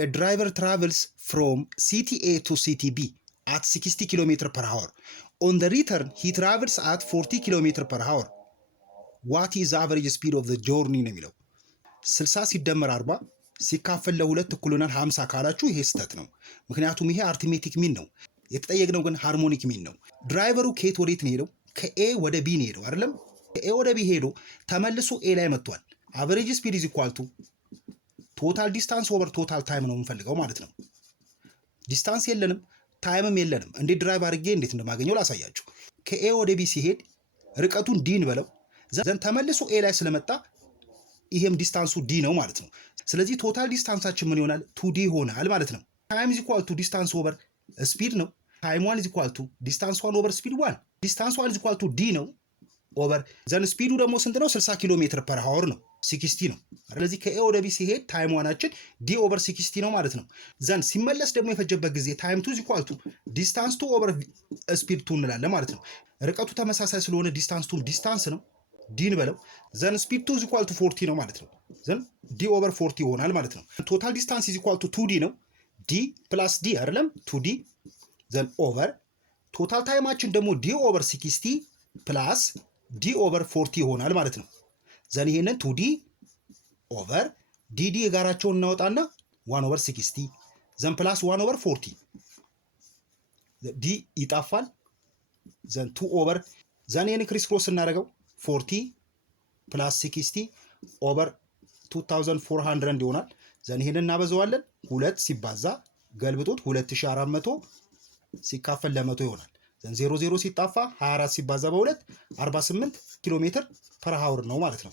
a driver travels from city A to city B at 60 km per hour. On the return, he travels at 40 km per hour. What is the average speed of the journey ነው የሚለው 60 ሲደመር 40 ሲካፈል ለሁለት እኩል ይሆናል 50 ካላችሁ ይሄ ስህተት ነው። ምክንያቱም ይሄ አርትሜቲክ ሚን ነው። የተጠየቅነው ግን ሃርሞኒክ ሚን ነው። ድራይቨሩ ከየት ወዴት ነው ሄደው? ከኤ ወደ ቢ ነው ሄደው አይደለም? ከኤ ወደ ቢ ሄዶ ተመልሶ ኤ ላይ መጥቷል። አቨሬጅ ስፒድ ኢዝ ኢኳል ቱ ቶታል ዲስታንስ ኦቨር ቶታል ታይም ነው የምንፈልገው ማለት ነው። ዲስታንስ የለንም፣ ታይምም የለንም። እንዴት ድራይቭ አድርጌ እንዴት እንደማገኘው ላሳያችሁ። ከኤ ወደ ቢ ሲሄድ ርቀቱን ዲን በለው ዘንድ ተመልሶ ኤ ላይ ስለመጣ ይሄም ዲስታንሱ ዲ ነው ማለት ነው። ስለዚህ ቶታል ዲስታንሳችን ምን ይሆናል? ቱ ዲ ይሆናል ማለት ነው። ታይም ኢዝ ኢኳል ቱ ዲስታንስ ኦቨር ስፒድ ነው። ታይም ዋን ኢዝ ኢኳል ቱ ዲስታንስ ዋን ኦቨር ስፒድ ዋን። ዲስታንስ ዋን ኢዝ ኢኳል ቱ ዲ ነው ኦቨር ዘን ስፒዱ ደግሞ ስንት ነው? 60 ኪሎ ሜትር ፐር ሃወር ነው፣ 60 ነው። ስለዚህ ከኤ ወደ ቢ ሲሄድ ታይም ዋናችን ዲ ኦቨር 60 ነው ማለት ነው። ዘን ሲመለስ ደግሞ የፈጀበት ጊዜ ታይም ቱ ኢዝ ኢኳል ቱ ዲስታንስ ቱ ኦቨር ስፒድ ቱ እንላለን ማለት ነው። ርቀቱ ተመሳሳይ ስለሆነ ዲስታንስ ቱ ዲስታንስ ነው፣ ዲን በለው ዘን ስፒድ ቱ ኢዝ ኢኳል ቱ 40 ነው ማለት ነው። ዘን ዲ ኦቨር 40 ይሆናል ማለት ነው። ቶታል ዲስታንስ ኢዝ ኢኳል ቱ 2ዲ ነው። ዲ ፕላስ ዲ አይደለም 2ዲ ዘን ኦቨር ቶታል ታይማችን ደግሞ ዲ ኦቨር 60 ፕላስ ዲ ኦቨር 40 ይሆናል ማለት ነው። ዘን ይሄንን 2ዲ ኦቨር ዲዲ የጋራቸውን እናወጣና 1 ኦቨር 60 ዘን ፕላስ 1 ኦቨር 40 ዲ ይጣፋል። ዘን 2 ኦቨር ዘን ይሄን ክሪስ ክሮስ እናደርገው 40 ፕላስ 60 ኦቨር 2400 ይሆናል። ዘን ይሄንን እናበዛዋለን። 2 ሲባዛ ገልብጦት 2400 ሲካፈል ለ100 ይሆናል። ዘን 00 ሲጣፋ 24 ሲባዛ በ2 48 ኪሎ ሜትር ፐር ሃወር ነው ማለት ነው።